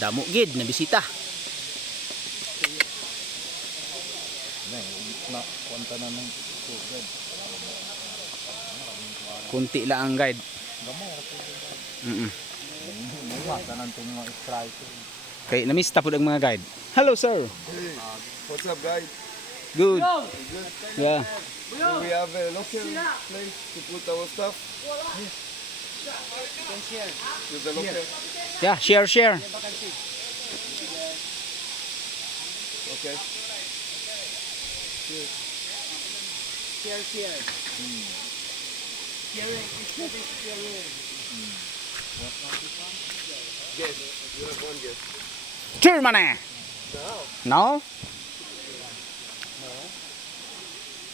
Damo gid na bisita. Kunti lang ang guide. Okay, namista po ang mga guide. Hello sir. Hey, what's up, guys? Good. Good. Yeah. Do we have a local place to put our stuff? With the local? Yeah, share. Okay. Guess. You have one guess. Germany. No.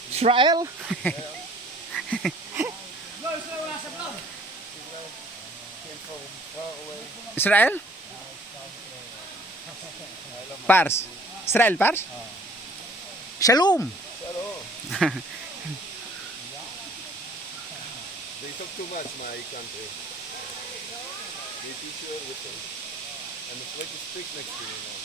Israel. Israel? Pars. Israel Pars? Shalom. They talk too much, my country. They teach you everything. I'm afraid to speak next to you now.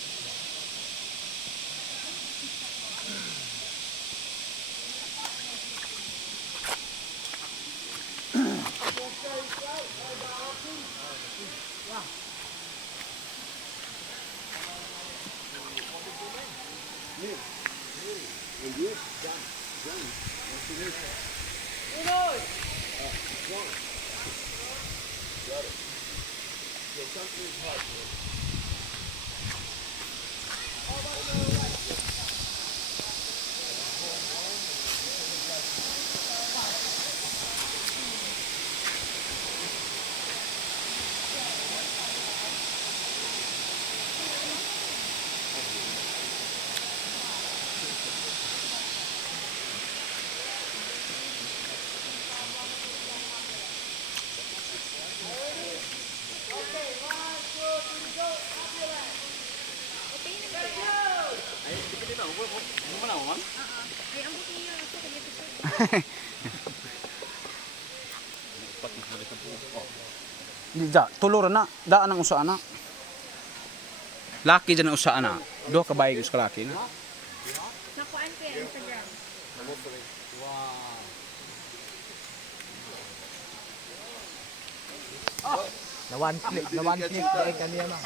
Dija, tulor na, daan ang usa na. Laki dyan ang usa na. Do ka bayig us kalaki na. Nakuan ko yung Instagram. Na one click kay kaniya na.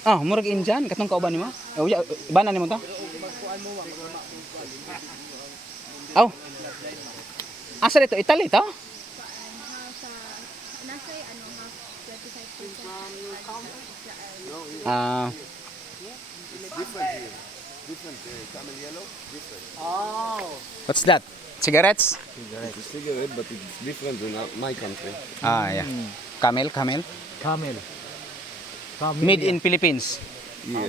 Ah, murag Indian katong kauban nimo. Uya, ibanan nimo ta? Aw. Asa dito Italy to? Nasa ano half 25%. Ah, Different here. Different. Camel yellow. Different. what's that? Cigarettes? It's a cigarette, but it's different in my country. Ah, yeah. Camel. Camel. Made in Philippines. Yeah.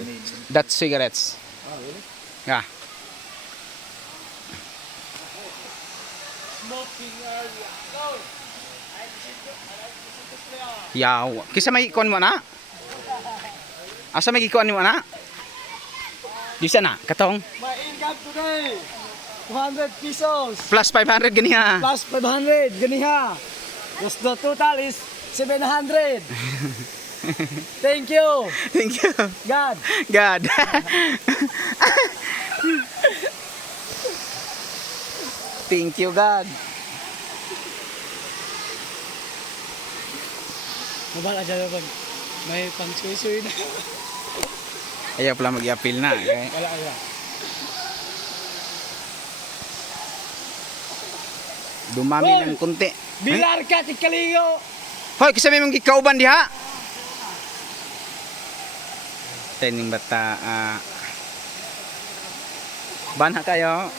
That's cigarettes. Oh, really? Yeah. Yaw. Kisa may ikon mo na? Asa may ikon mo na? Di na, katong My income today 200 pesos plus 500 ganiya. plus 500 ganiha. Plus the total is 700. Thank you, Thank you. God. God. Thank you, God. Mabala dyan pag may pang-suy-suy na. Ayaw pala mag-i-appeal na. Okay? Wala. Dumami ng kunti. Bilar ka, tikaliyo. Hoy, kasi may mong gikauban diha. Tening bata. Banha kayo.